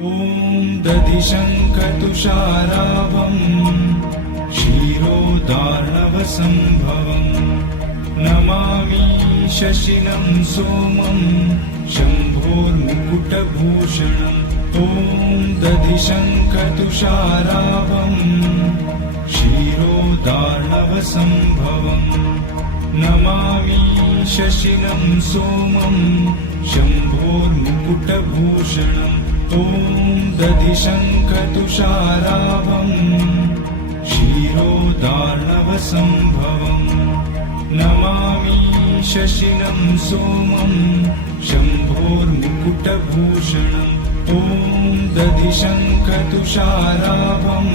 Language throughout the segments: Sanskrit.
ॐ दधिशङ्खतुषाराभं क्षीरोदार्णवसम्भवम् नमामि शशिनं सोमं शम्भोर्मुकुटभूषणम् ॐ दधिशङ्खतुषाराभं क्षीरोदार्णवसम्भवम् नमामि शशिनं सोमं शम्भोर्मुकुटभूषणम् ॐ दधिशङ्खतुषाराभं क्षीरोदार्णवसम्भवम् नमामि शशिनं सोमं शम्भोर्मुकुटभूषणम् ॐ दधिशङ्खतुषाराभं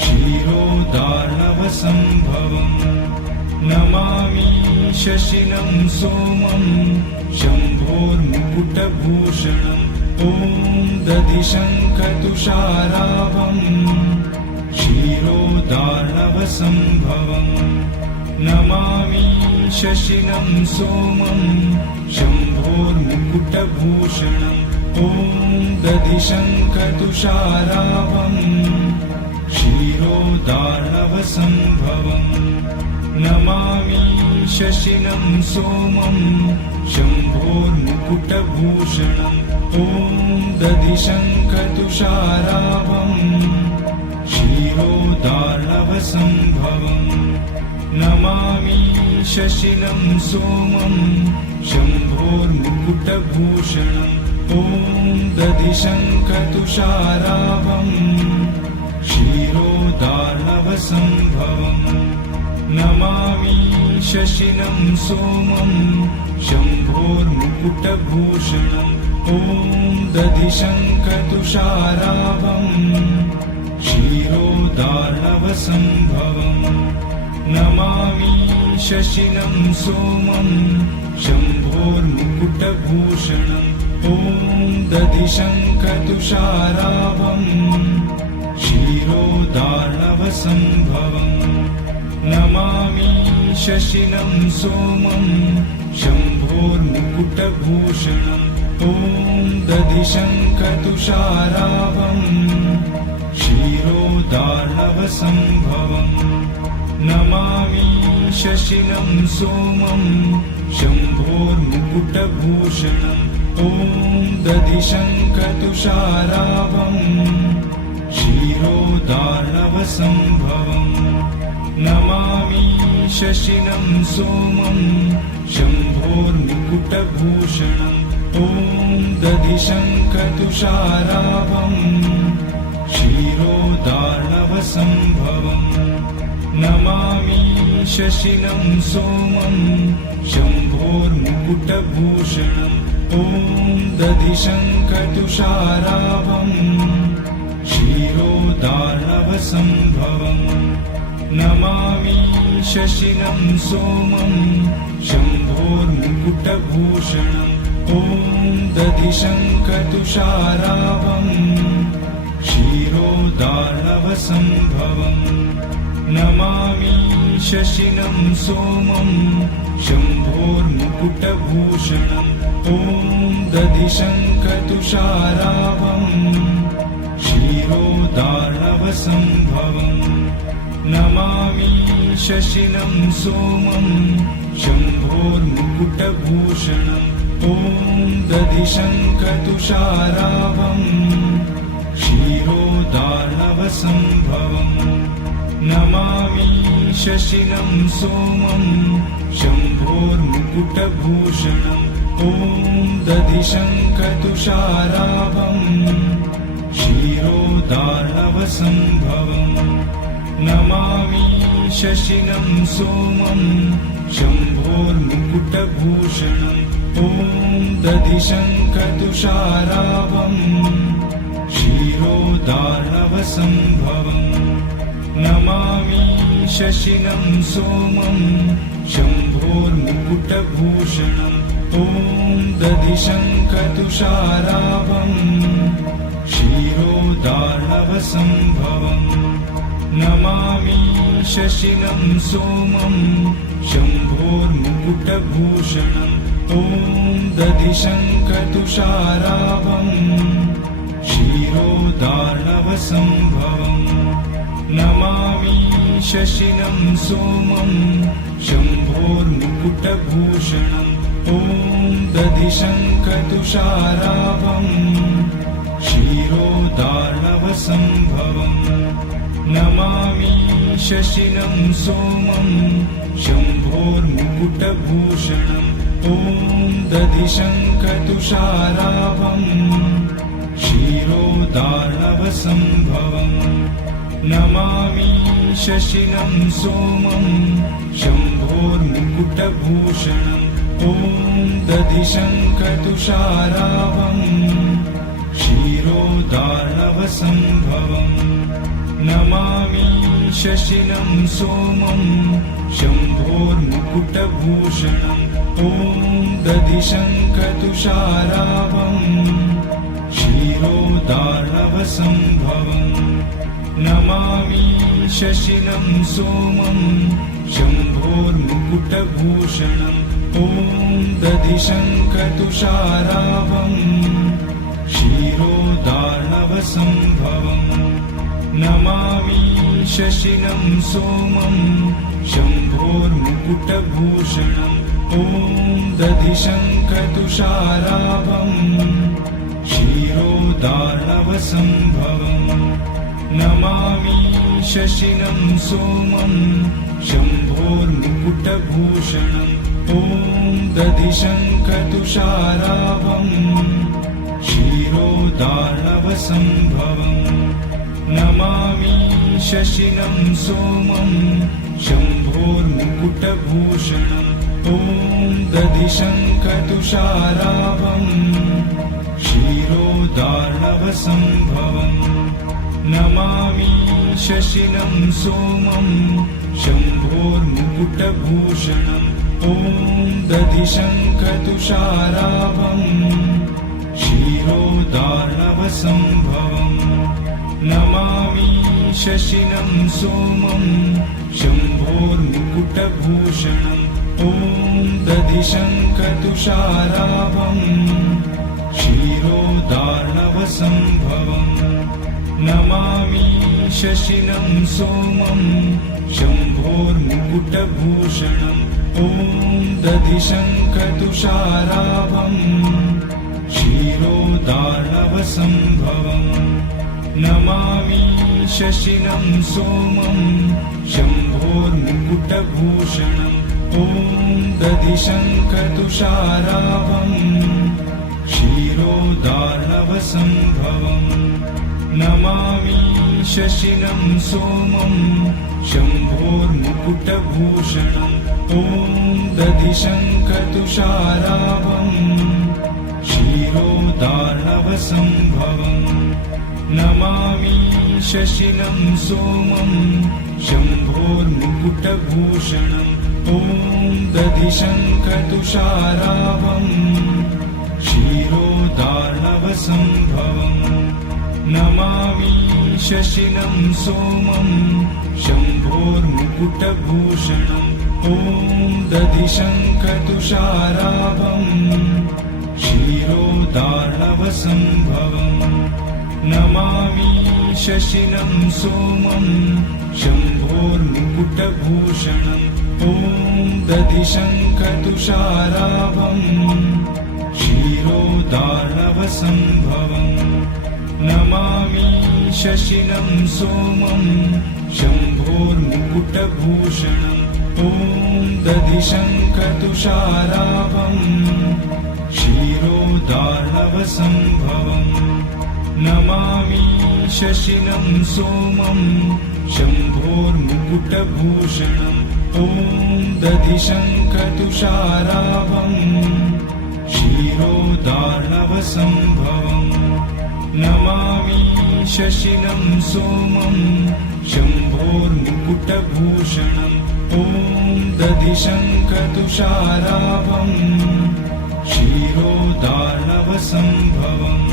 क्षीरोदार्णवसम्भवम् नमामि शशिनं सोमं शम्भोर्मुकुटभूषणम् ॐ दधिशङ्खतुषाराभं क्षीरोदार्णवसम्भवम् नमामि शशिनं सोमं शम्भोर्मुकुटभूषणम् ॐ दधिशङ्खतुषाराभं क्षीरोदार्णवसम्भवम् नमामि शशिनं सोमं शम्भोर्मुकुटभूषणम् ॐ दधिशङ्खतुषाराभं क्षीरोदार्णवसम्भवम् नमामि शशिनं सोमं शम्भोर्मुकुटभूषणम् ॐ दधिशङ्खतुषाराभं क्षीरोदार्णवसम्भवम् नमामि शशिनं सोमं शम्भोर्मुकुटभूषणम् ॐ दधिशङ्खतुषाराभं क्षीरोदार्णवसम्भवम् नमामि शशिनं सोमं शम्भोर्मुकुटभूषणम् ॐ दधिशङ्खतुषाराभं क्षीरोदार्णवसम्भवम् नमामि शशिनं सोमं शम्भोर्मुकुटभूषणम् ॐ दधिशङ्खतुषाराभं क्षीरोदार्णवसम्भवम् नमामि शशिनं सोमं शम्भोर्मुकुटभूषणम् ॐ दधिशङ्खतुषाराभं क्षीरोदार्णवसम्भवम् नमामि शशिनं सोमं शम्भोर्मुकुटभूषणम् ॐ दधिशङ्खतुषाराभं क्षीरोदार्णवसम्भवम् नमामि शशिनं सोमं शम्भोर्मुकुटभूषणम् ॐ दधिशङ्खतुषाराभं क्षीरोदार्णवसम्भवम् नमामि शशिनं सोमं शम्भोर्मुकुटभूषणम् ॐ दधिशङ्खतुषाराभं क्षीरोदार्णवसम्भवम् नमामि शशिनं सोमं शम्भोर्मुकुटभूषणम् ॐ दधिशङ्खतुषाराभं क्षीरोदार्णवसम्भवम् नमामि शशिनं सोमं शम्भोर्मुकुटभूषणम् ॐ दधिशङ्खतुषाराभं क्षीरोदार्णवसम्भवम् नमामि शशिनं सोमं शम्भोर्मुकुटभूषणम् ॐ दधिशङ्खतुषाराभं क्षीरोदार्णवसम्भवम् नमामि शशिनं सोमं शम्भोर्मुकुटभूषणम् ॐ दधिशङ्खतुषाराभं क्षीरोदार्णवसम्भवम् नमामि शशिनं सोमं शम्भोर्मुकुटभूषणम् ॐ दधिशङ्खतुषाराभं क्षीरोदार्णवसम्भवम् नमामि शशिनं सोमं शम्भोर्मुकुटभूषणम् ॐ दधिशङ्खतुषाराभं क्षीरोदार्णवसम्भवम् नमामि शशिनं सोमं शम्भोर्मुकुटभूषणम् ॐ दधिशङ्खतुषाराभम् क्षीरोदार्णवसम्भवम् नमामि शशिनं सोमं शम्भोर्मुकुटभूषणम् ॐ दधिशङ्खतुषाराभम् क्षीरोदार्णवसम्भवम् नमामि शशिनं सोमं शम्भोर्मुकुटभूषणम् ॐ दधिशङ्खतुषाराभम् क्षीरोदार्णवसम्भवम् नमामि शशिनं सोमं शम्भोर्मुकुटभूषणम् ॐ दधिशङ्खतुषाराभम् क्षीरोदार्णवसम्भवम् नमामि शशिनं सोमं शम्भोर्मुकुटभूषणम् ॐ दधिशङ्खतुषाराभम् क्षीरोदार्णवसम्भवम् नमामि शशिनं सोमं शम्भोर्मुकुटभूषणम् ॐ दधिशङ्खतुषाराभम् क्षीरोदार्णवसम्भवम् नमामि शशिनं सोमं शम्भोर्मुकुटभूषणम् ॐ दधिशङ्खतुषाराभम् क्षीरोदार्णवसम्भवम् नमामि शशिनं सोमं शम्भोर्मुकुटभूषणम् ॐ दधिशङ्खतुषाराभम् क्षीरोदार्णवसम्भवम् नमामि शशिनं सोमं शम्भोर्मुकुटभूषणम् ॐ दधिशङ्खतुषाराभम् क्षीरोदार्णवसम्भवम् नमामि शशिनं सोमं शम्भोर्मुकुटभूषणम् ॐ दधिशङ्खतुषाराभम् क्षीरोदार्णवसम्भवम् नमामि शशिनं सोमं शम्भोर्मुकुटभूषणम् ॐ दधिशङ्खतुषाराभम् क्षीरोदार्णवसम्भवम् नमामि शशिनं सोमं शम्भोर्मुकुटभूषणम् ॐ दधिशङ्खतुषाराभम् क्षीरोदार्णवसम्भवम् नमामि शशिनं सोमं शम्भोर्मुकुटभूषणम् ॐ दधिशङ्खतुषाराभम् क्षीरोदार्णवसम्भवम् नमामि शशिनं सोमं शम्भोर्मुकुटभूषणम् ॐ दधिशङ्खतुषाराभम् क्षीरोदार्णवसम्भवम् नमामि शशिनं सोमं शम्भोर्मुकुटभूषणम् ॐ दधिशङ्खतुषाराभम् क्षीरोदार्णवसम्भवम् नमामि शशिनं सोमं शम्भोर्मुकुटभूषणम् ॐ दधिशङ्खतुषाराभम् क्षीरोदार्णवसम्भवम् नमामि शशिनं सोमं शम्भोर्मुकुटभूषणम् ॐ दधिशङ्खतुषाराभम् क्षीरोदार्णवसम्भवम् नमामि शशिनं सोमं शम्भोर्मुकुटभूषणम् ॐ दधिशङ्खतुषाराभम् क्षीरोदार्णवसम्भवम् नमामि शशिनं सोमं शम्भोर्मुकुटभूषणम् ॐ दधिशङ्खतुषाराभम् क्षीरोदार्णवसम्भवम्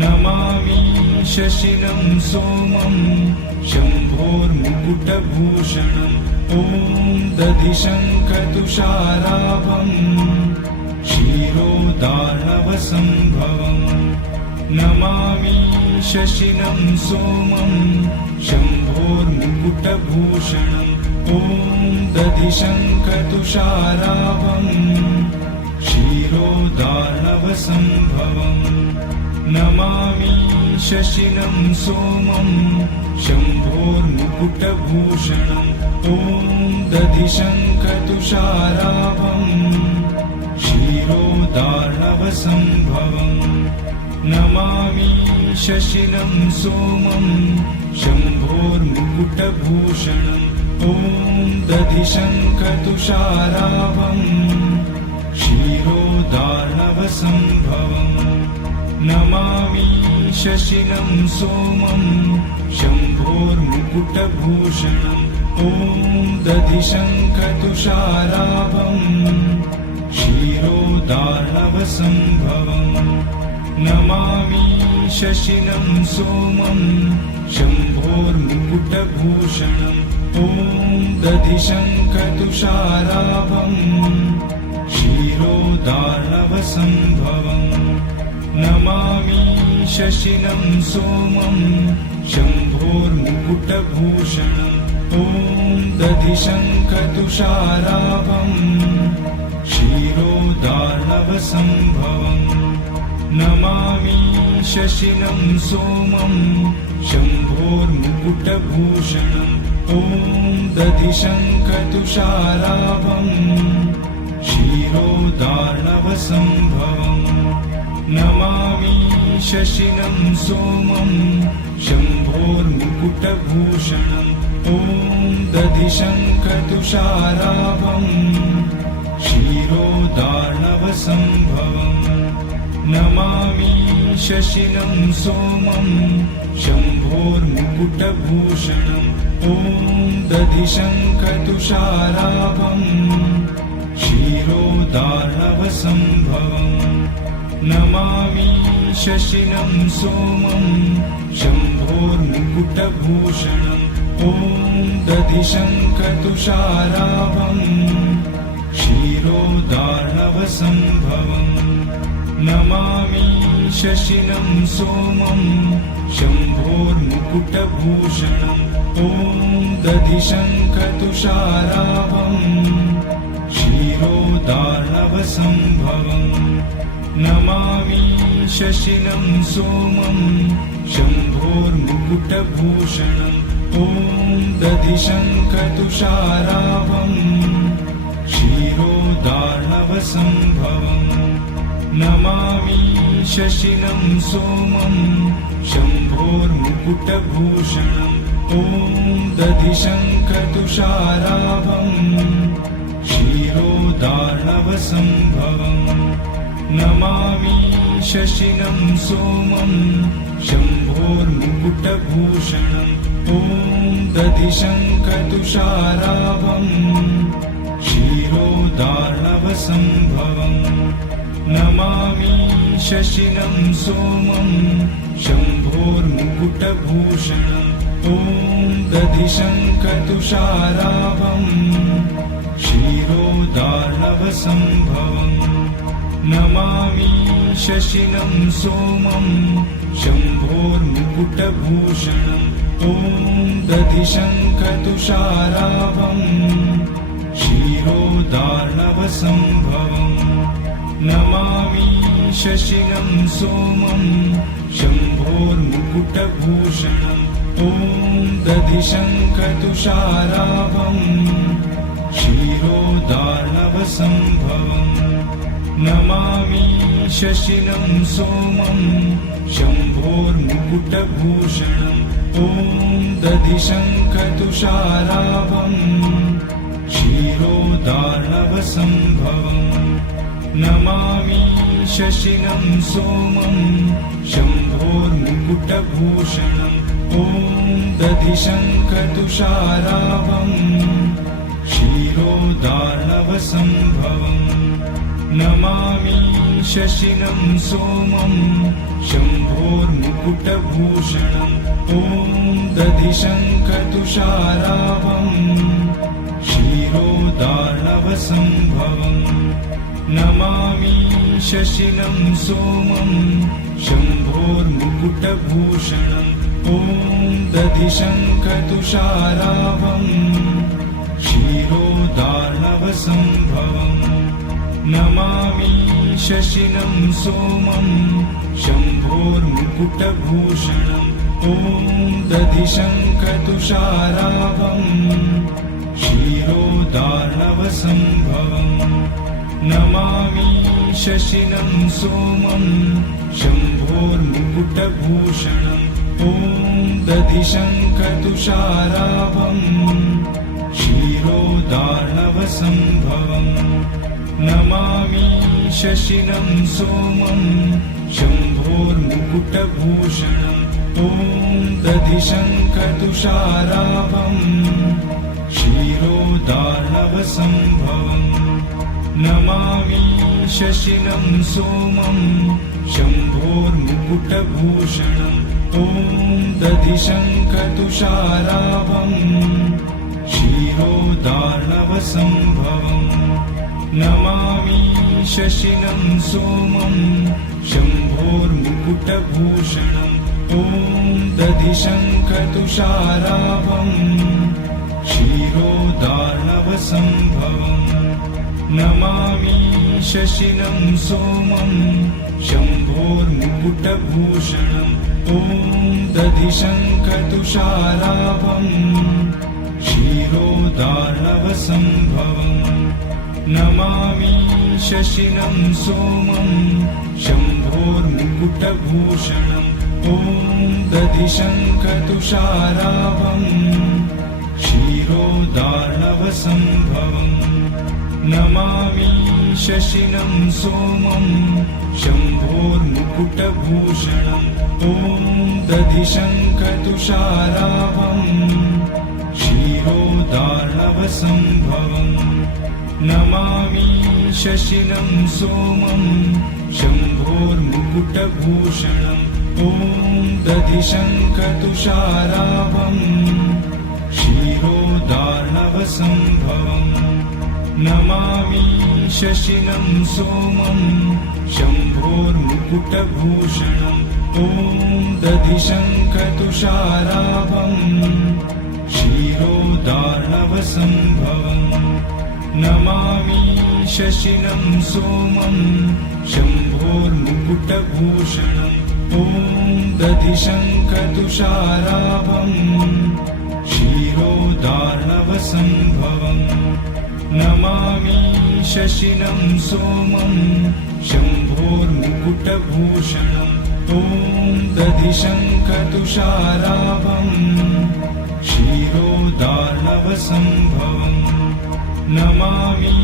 नमामि शशिनं सोमं शम्भोर्मुकुटभूषणम् ॐ दधिशङ्खतुषाराभम् क्षीरोदार्णवसम्भवम् नमामि शशिनं सोमं शम्भोर्मुकुटभूषणम् ॐ दधिशङ्खतुषाराभम् क्षीरोदार्णवसम्भवम् नमामि शशिनं सोमं शम्भोर्मुकुटभूषणम् ॐ दधिशङ्खतुषाराभम् क्षीरोदार्णवसम्भवम् नमामि शशिनं सोमं शम्भोर्मुकुटभूषणम् ॐ दधिशङ्खतुषाराभम् क्षीरोदार्णवसम्भवम् नमामि शशिनं सोमं शम्भोर्मुकुटभूषणम् ॐ दधिशङ्खतुषाराभम् क्षीरोदार्णवसम्भवम् नमामि शशिनं सोमं शम्भोर्मुकुटभूषणम् ॐ दधिशङ्खतुषाराभम् क्षीरोदार्णवसम्भवम् नमामि शशिनं सोमं शम्भोर्मुकुटभूषणम् ॐ दधिशङ्खतुषाराभम् क्षीरोदार्णवसम्भवम् नमामि शशिनं सोमं शम्भोर्मुकुटभूषणम् ॐ दधिशङ्खतुषाराभम् क्षीरोदार्णवसम्भवम् नमामि शशिनं सोमं शम्भोर्मुकुटभूषणम् ॐ दधिशङ्खतुषाराभम् क्षीरोदार्णवसम्भवम् नमामि शशिनं सोमं शम्भोर्मुकुटभूषणम् ॐ दधिशङ्खतुषाराभम् क्षीरोदार्णवसम्भवम् नमामि शशिनं सोमं शम्भोर्मुकुटभूषणम् ॐ दधिशङ्खतुषाराभम् क्षीरोदार्णवसम्भवम् नमामि शशिनं सोमं शम्भोर्मुकुटभूषणम् ॐ दधिशङ्खतुषाराभम् क्षीरोदार्णवसम्भवम् नमामि शशिनं सोमं शम्भोर्मुकुटभूषणम् ॐ दधिशङ्खतुषाराभम् क्षीरोदार्णवसम्भवम् नमामि शशिनं सोमं शम्भोर्मुकुटभूषणम् ॐ दधिशङ्खतुषाराभम् क्षीरोदार्णवसम्भवम् नमामि शशिनं सोमं शम्भोर्मुकुटभूषणम् ॐ दधिशङ्खतुषाराभम् क्षीरोदार्णवसम्भवम् नमामि शशिनं सोमं शम्भोर्मुकुटभूषणम् ॐ दधिशङ्खतुषाराभम् क्षीरोदार्णवसम्भवम् नमामि शशिनं सोमं शम्भोर्मुकुटभूषणम् ॐ दधिशङ्खतुषाराभम् क्षीरोदार्णवसम्भवम् नमामि शशिनं सोमं शम्भोर्मुकुटभूषणम् ॐ दधिशङ्खतुषाराभम् क्षीरोदार्णवसम्भवम् नमामि शशिनं सोमं शम्भोर्मुकुटभूषणम् ॐ दधिशङ्खतुषाराभम् क्षीरोदार्णवसम्भवम् नमामि शशिनं सोमं शम्भोर्मुकुटभूषणम् ॐ दधिशङ्खतुषाराभम् क्षीरोदार्णवसम्भवम् नमामि शशिनं सोमं शम्भोर्मुकुटभूषणम् ॐ दधिशङ्खतुषाराभम् क्षीरोदार्णवसम्भवम् नमामि शशिनं सोमं शम्भोर्मुकुटभूषणम् मुकुटभूषणम् ॐ दधिशङ्खतुषाराभम् क्षीरोदार्णवसम्भवम् नमामि शशिनं सोमं शम्भोर्मुकुटभूषणम् ॐ दधिशङ्खतुषाराभम् क्षीरोदार्णवसम्भवम् नमामि शशिनं सोमं शम्भोर्मुकुटभूषणम् ॐ दधिशङ्खतुषाराभम् क्षीरोदार्णवसम्भवम् नमामि शशिनं सोमं शम्भोर्मुकुटभूषणम् ॐ दधिशङ्खतुषाराभम् क्षीरोदार्णवसम्भवम् नमामि शशिनं सोमं शम्भोर्मुकुटभूषणम् ॐ दधिशङ्खतुषाराभम् क्षीरोदार्णवसम्भवम् नमामि शशिनं सोमं शम्भोर्मुकुटभूषणम् ॐ दधिशङ्खतुषाराभम् क्षीरोदार्णवसम्भवम् नमामि शशिनं सोमं शम्भोर्मुकुटभूषणम् ॐ दधिशङ्खतुषाराभम् क्षीरोदार्णवसम्भवम् नमामि शशिनं सोमं शम्भोर्मुकुटभूषणम् ॐ दधिशङ्खतुषाराभम् क्षीरोदार्णवसम्भवम् नमामि शशिनं सोमं शम्भोर्मुकुटभूषणम् ॐ दधिशङ्खतुषाराभम् क्षीरोदार्णवसम्भवम् नमामि शशिनं सोमं शम्भोर्मुकुटभूषणम् ॐ दधिशङ्खतुषाराभम् क्षीरोदार्णवसम्भवम् नमामि शशिनं सोमं शम्भोर्मुकुटभूषणम् ॐ दधिशङ्खतुषाराभम् क्षीरोदार्णवसम्भवम् नमामि शशिनं सोमं शम्भोर्मुकुटभूषणम् ॐ दधिशङ्खतुषाराभम् क्षीरोदार्णवसम्भवम् नमामि शशिनं सोमं शम्भोर्मुकुटभूषणम् ॐ दधिशङ्खतुषाराभम् क्षीरोदार्णवसम्भवम् नमामि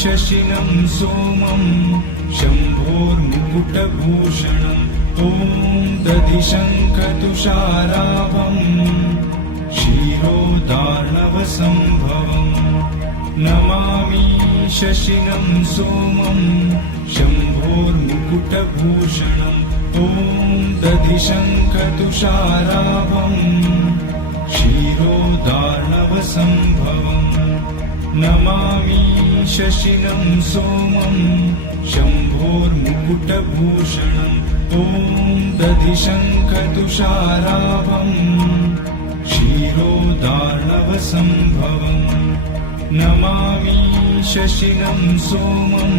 शशिनं सोमं शम्भोर्मुकुटभूषणम् ॐ दधिशङ्खतुषाराभम् क्षीरोदार्णवसम्भवम् नमामि शशिनं सोमं शम्भोर्मुकुटभूषणम् ॐ दधिशङ्खतुषाराभम् क्षीरोदार्णवसम्भवम् नमामि शशिनं सोमं शम्भोर्मुकुटभूषणम् ॐ दधिशङ्खतुषाराभम् क्षीरोदार्णवसम्भवम् नमामि शशिनं सोमं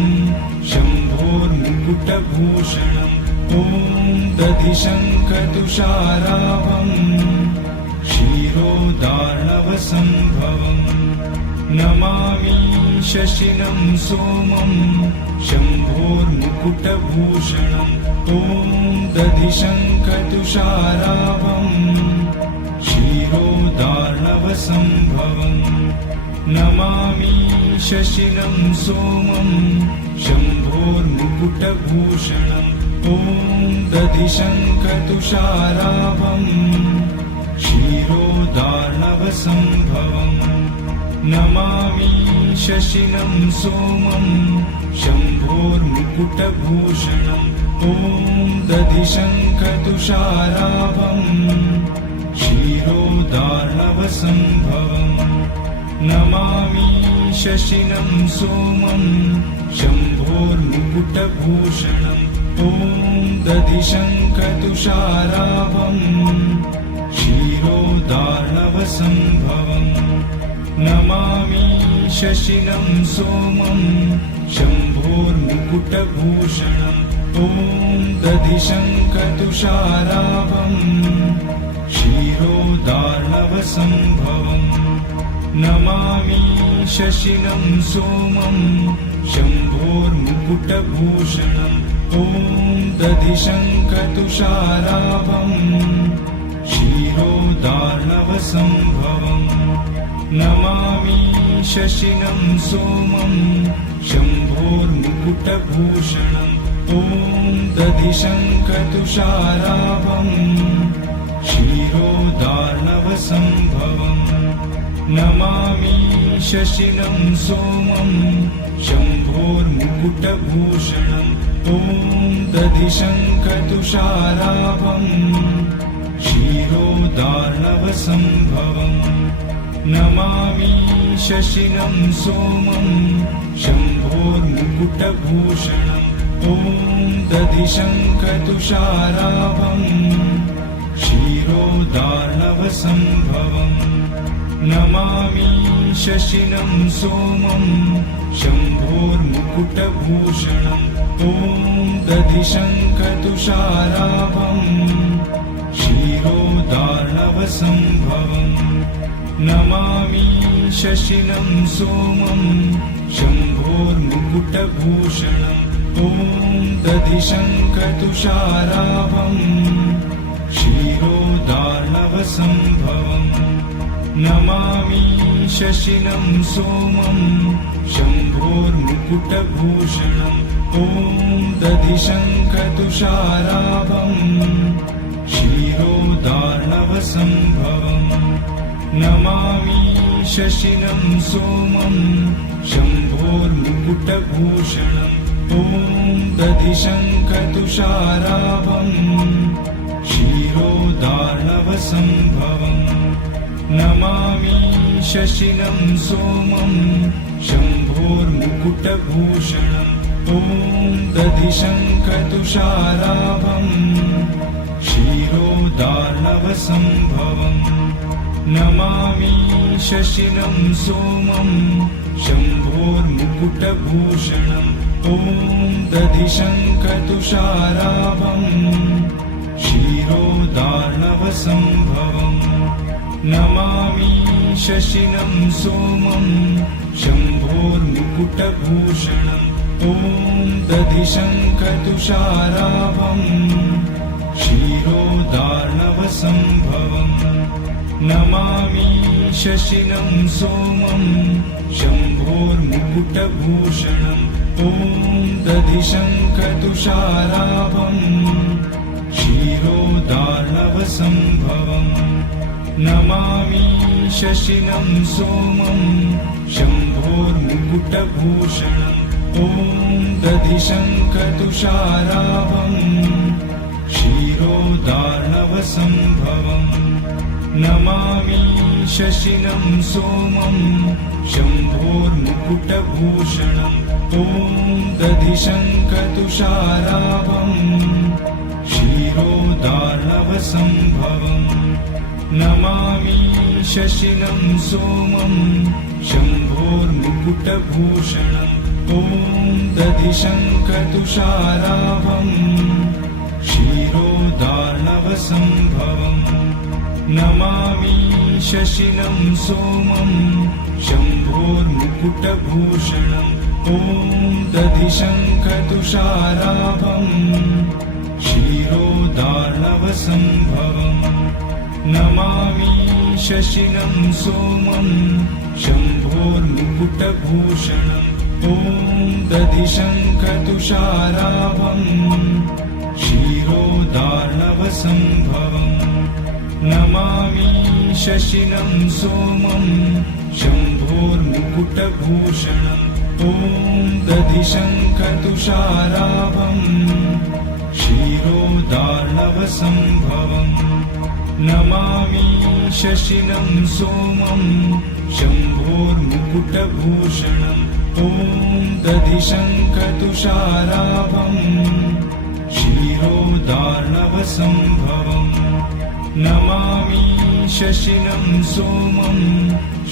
शम्भोर्मुकुटभूषणम् ॐ दधिशङ्खतुषाराभम् क्षीरोदार्णवसम्भवम् नमामि शशिनं सोमं शम्भोर्मुकुटभूषणम् ॐ दधिशङ्खतुषाराभम् क्षीरोदार्णवसम्भवम् नमामि शशिनं सोमं शम्भोर्मुकुटभूषणम् ॐ दधिशङ्खतुषाराभम् क्षीरोदार्णवसम्भवम् नमामि शशिनं सोमं शम्भोर्मुकुटभूषणम् ॐ दधिशङ्खतुषाराभम् क्षीरोदार्णवसम्भवम् नमामि शशिनं सोमं शम्भोर्मुकुटभूषणम् ॐ दधिशङ्खतुषाराभं क्षीरोदार्णवसम्भवम् नमामि शशिनं सोमं शम्भोर्मुकुटभूषणम् ॐ दधिशङ्खतुषाराभं क्षीरोदार्णवसम्भवम् नमामि शशिनं सोमं शम्भोर्मुकुटभूषणम् ॐ दधिशङ्खतुषाराभं क्षीरोदार्णवसम्भवम् नमामि शशिनं सोमं शम्भोर्मुकुटभूषणम् ॐ दधिशङ्खतुषाराभं क्षीरोदार्णवसम्भवम् नमामि शशिनं सोमं शम्भोर्मुकुटभूषणम् ॐ दधिशङ्खतुषाराभं क्षीरोदार्णवसम्भवम् नमामि शशिनं सोमं शम्भोर्मुकुटभूषणम् ॐ दधिशङ्खतुषाराभं क्षीरोदार्णवसम्भवम् नमामि शशिनं सोमं शम्भोर्मुकुटभूषणम् ॐ दधिशङ्खतुषाराभं क्षीरोदार्णवसम्भवम् नमामि शशिनं सोमं शम्भोर्मुकुटभूषणम् ॐ दधिशङ्खतुषाराभं क्षीरोदार्णवसम्भवम् नमामि शशिनं सोमं शम्भोर्मुकुटभूषणम् ॐ दधिशङ्खतुषाराभं क्षीरोदार्णवसम्भवम् नमामि शशिनं सोमं शम्भोर्मुकुटभूषणम् ॐ दधिशङ्खतुषाराभं क्षीरोदार्णवसम्भवम् नमामि शशिनं सोमं शम्भोर्मुकुटभूषणम् ॐ दधिशङ्खतुषाराभं क्षीरोदार्णवसम्भवम् नमामि शशिनं सोमं शम्भोर्मुकुटभूषणम् ॐ दधिशङ्खतुषाराभं क्षीरोदार्णवसम्भवम् नमामि शशिनं सोमं शम्भोर्मुकुटभूषणम् ॐ दधिशङ्खतुषाराभं क्षीरोदार्णवसम्भवम् नमामि शशिनं सोमं शम्भोर्मुकुटभूषणम् ॐ दधिशङ्खतुषाराभं क्षीरोदार्णवसम्भवम् नमामि शशिनं सोमं शम्भोर्मुकुटभूषणम् ॐ दधिशङ्खतुषाराभं क्षीरोदार्णवसम्भवम् नमामि शशिनं सोमं शम्भोर्मुकुटभूषणम् ॐ दधिशङ्खतुषाराभं क्षीरोदार्णवसम्भवम् नमामि शशिनं सोमं शम्भोर्मुकुटभूषणम् ॐ दधिशङ्खतुषाराभं क्षीरोदार्णवसम्भवम् नमामि शशिनं सोमं शम्भोर्मुकुटभूषणम् ॐ दधिशङ्खतुषाराभं क्षीरोदार्णवसम्भवम् नमामि शशिनं सोमं शम्भोर्मुकुटभूषणम् ॐ दधिशङ्खतुषाराभं क्षीरोदार्णवसम्भवम् नमामि शशिनं सोमं शम्भोर्मुकुटभूषणम् ॐ दधिशङ्खतुषाराभं क्षीरोदार्णवसम्भवम् नमामि शशिनं सोमं शम्भोर्मुकुटभूषणम् ॐ दधिशङ्खतुषाराभं क्षीरोदार्णवसम्भवम् नमामि शशिनं सोमं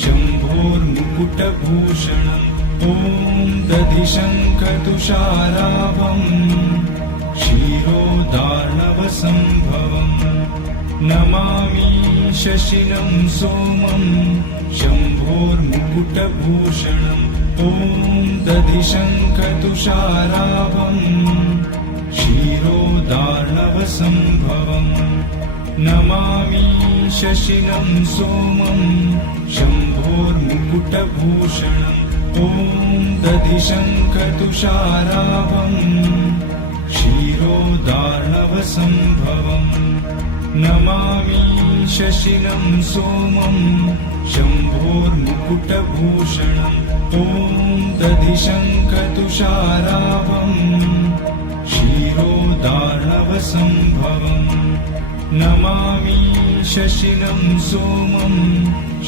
शम्भोर्मुकुटभूषणम् ॐ दधिशङ्खतुषाराभम् क्षीरोदार्णवसम्भवम् नमामि शशिनं सोमं शम्भोर्मुकुटभूषणम् ॐ दधिशङ्खतुषाराभम् क्षीरोदार्णवसम्भवम् नमामि शशिनं सोमं शम्भोर्मुकुटभूषणम् ॐ दधिशङ्खतुषाराभम् क्षीरोदार्णवसम्भवम् नमामि शशिनं सोमं शम्भोर्मुकुटभूषणम् ॐ दधिशङ्खतुषाराभम् क्षीरोदार्णवसम्भवम् नमामि शशिनं सोमं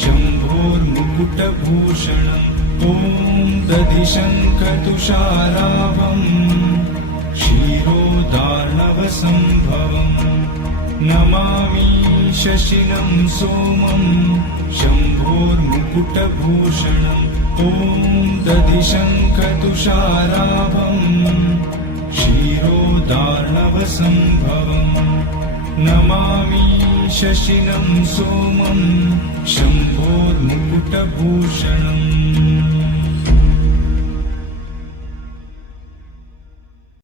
शम्भोर्मुकुटभूषणम् ॐ दधिशङ्खतुषाराभम् क्षीरोदार्णवसम्भवम् नमामि शशिनं सोमं शम्भोर्मुकुटभूषणम् ॐ दधिशङ्खतुषाराभम् क्षीरोदार्णवसम्भवम् नमामि शशिनं सोमं शम्भोर्मुकुटभूषणम्